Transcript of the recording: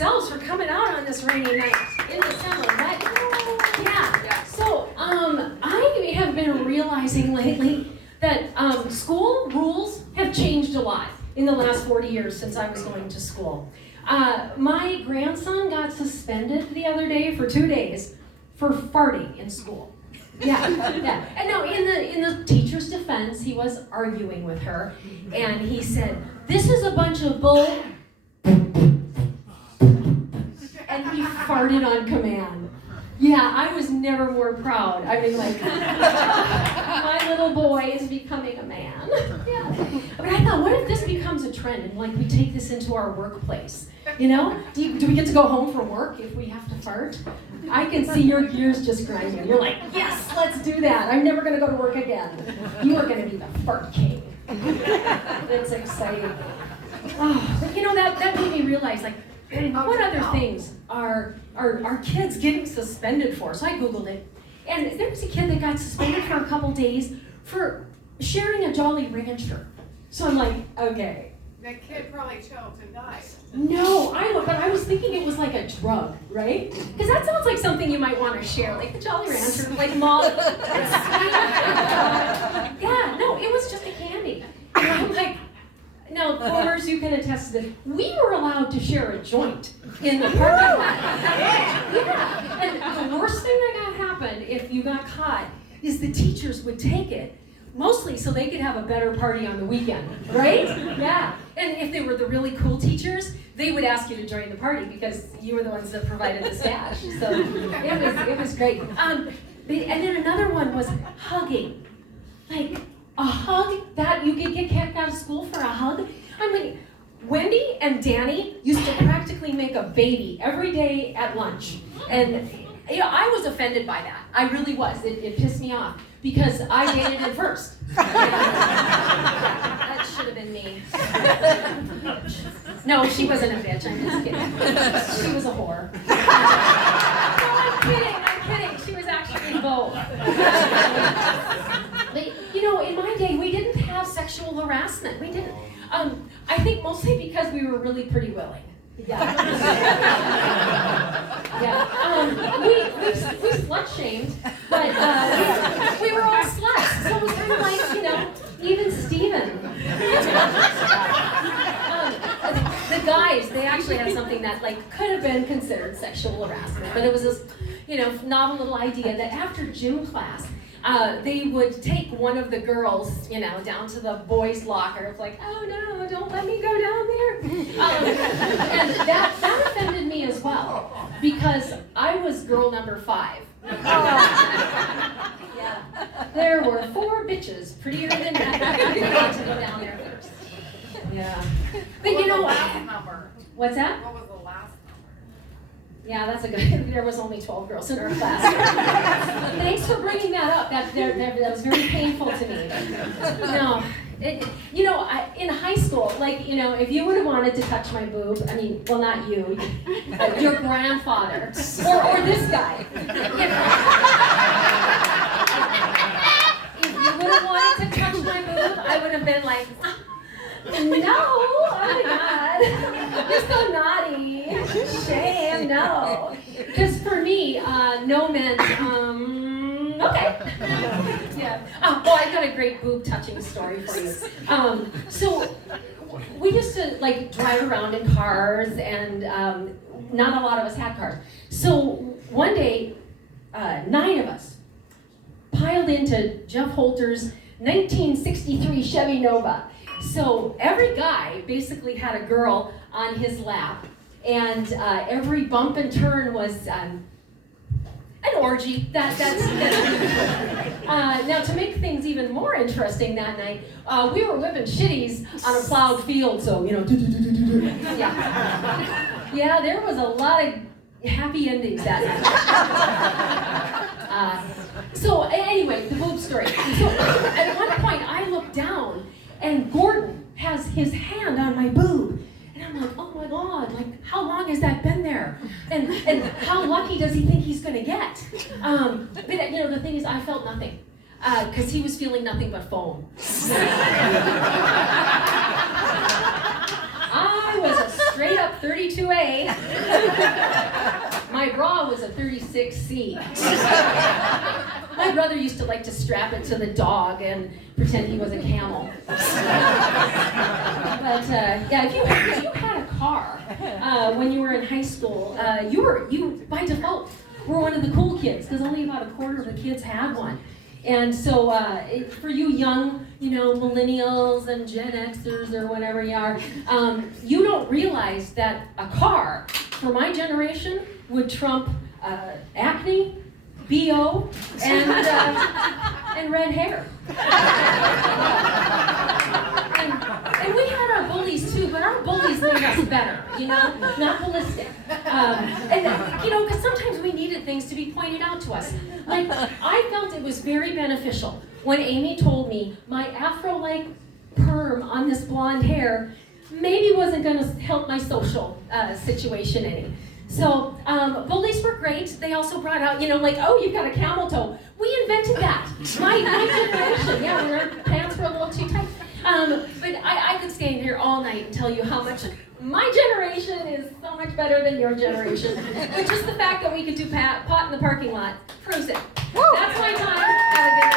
ourselves for coming out on this rainy night in December. But, yeah. So I have been realizing lately that school rules have changed a lot in the last 40 years since I was going to school. My grandson got suspended the other day for 2 days for farting in school. Yeah. And no, in the teacher's defense, he was arguing with her, and he said, "This is a bunch of bull," and he farted on command. Yeah, I was never more proud. I mean, like, my little boy is becoming a man. Yeah. But I thought, what if this becomes a trend and like we take this into our workplace? You know, do we get to go home from work if we have to fart? I can see your gears just grinding. You're like, yes, let's do that. I'm never going to go to work again. You are going to be the fart king. That's exciting. Oh, but you know, that made me realize, like, what other things are kids getting suspended for? So I Googled it, and there was a kid that got suspended for a couple days for sharing a Jolly Rancher. So I'm like, okay. That kid probably choked and died. No, but I was thinking it was like a drug, right? Because that sounds like something you might want to share, like the Jolly Rancher, like Molly. Yeah, no, it was just a candy. And I'm like, now, Boomers, you can attest to this. We were allowed to share a joint in the parking lot. Yeah. And the worst thing that happened if you got caught is the teachers would take it, mostly so they could have a better party on the weekend, right? Yeah. And if they were the really cool teachers, they would ask you to join the party because you were the ones that provided the stash. So it was great. And then another one was hugging. Like, a hug that you could get kicked out of school for a hug. I mean, Wendy and Danny used to practically make a baby every day at lunch. And you know, I was offended by that. I really was. It pissed me off because I dated it first. That should have been me. No, she wasn't a bitch. I'm just kidding. She was a whore. No, I'm kidding. She was actually both. But, you know, in my day, we didn't have sexual harassment. We didn't. I think mostly because we were really pretty willing. Yeah. We slut shamed, but we were all sluts. So it was kind of like, you know, even Steven. The guys, they actually had something that like could have been considered sexual harassment, but it was this, you know, novel little idea that after gym class, they would take one of the girls, you know, down to the boys' locker. It's like, oh no, don't let me go down there. And that offended me as well, because I was girl number 5. Yeah. There were 4 bitches prettier than me. I had to go down there first. Yeah. But you know, what's that? What was the last number? Yeah, that's a good. There was only 12 girls in our class. Thanks for bringing that up. That was very painful to me. No, you know, in high school, like, you know, if you would have wanted to touch my boob, I mean, well, not you, but your grandfather or this guy. If you would have wanted to touch my boob, I would have been like, no, oh my God, you're so naughty. Shame, no. Because for me, no meant, okay. Yeah. Well, I got a great boob touching story for you. So we used to like drive around in cars, and not a lot of us had cars. So one day, 9 of us piled into Jeff Holter's 1963 Chevy Nova. So every guy basically had a girl on his lap, and every bump and turn was an orgy. That's now, to make things even more interesting that night, we were whipping shitties on a plowed field, so, you know, yeah, there was a lot of happy endings that night. So anyway, the boob story. So at one point, I looked down, and Gordon has his hand on my boob. And I'm like, oh my God, like, how long has that been there? And how lucky does he think he's gonna get? But you know, the thing is, I felt nothing. Because he was feeling nothing but foam. I was a straight up 32A. My bra was a 36C. My brother used to like to strap it to the dog and pretend he was a camel. But yeah, if you had a car when you were in high school, you by default were one of the cool kids because only about a quarter of the kids had one. And so for you young, millennials and Gen Xers or whatever you are, you don't realize that a car for my generation would trump acne, BO, and red hair. And we had our bullies too, but our bullies made us better, not ballistic. Because sometimes we needed things to be pointed out to us. Like, I felt it was very beneficial when Amy told me my afro-like perm on this blonde hair maybe wasn't going to help my social situation any. So bullies were great. They also brought out, oh, you've got a camel toe. We invented that. My generation, yeah, when our pants were a little too tight. But I could stand here all night and tell you how much my generation is so much better than your generation. But just the fact that we could do pot in the parking lot proves it. That's my time. Have a good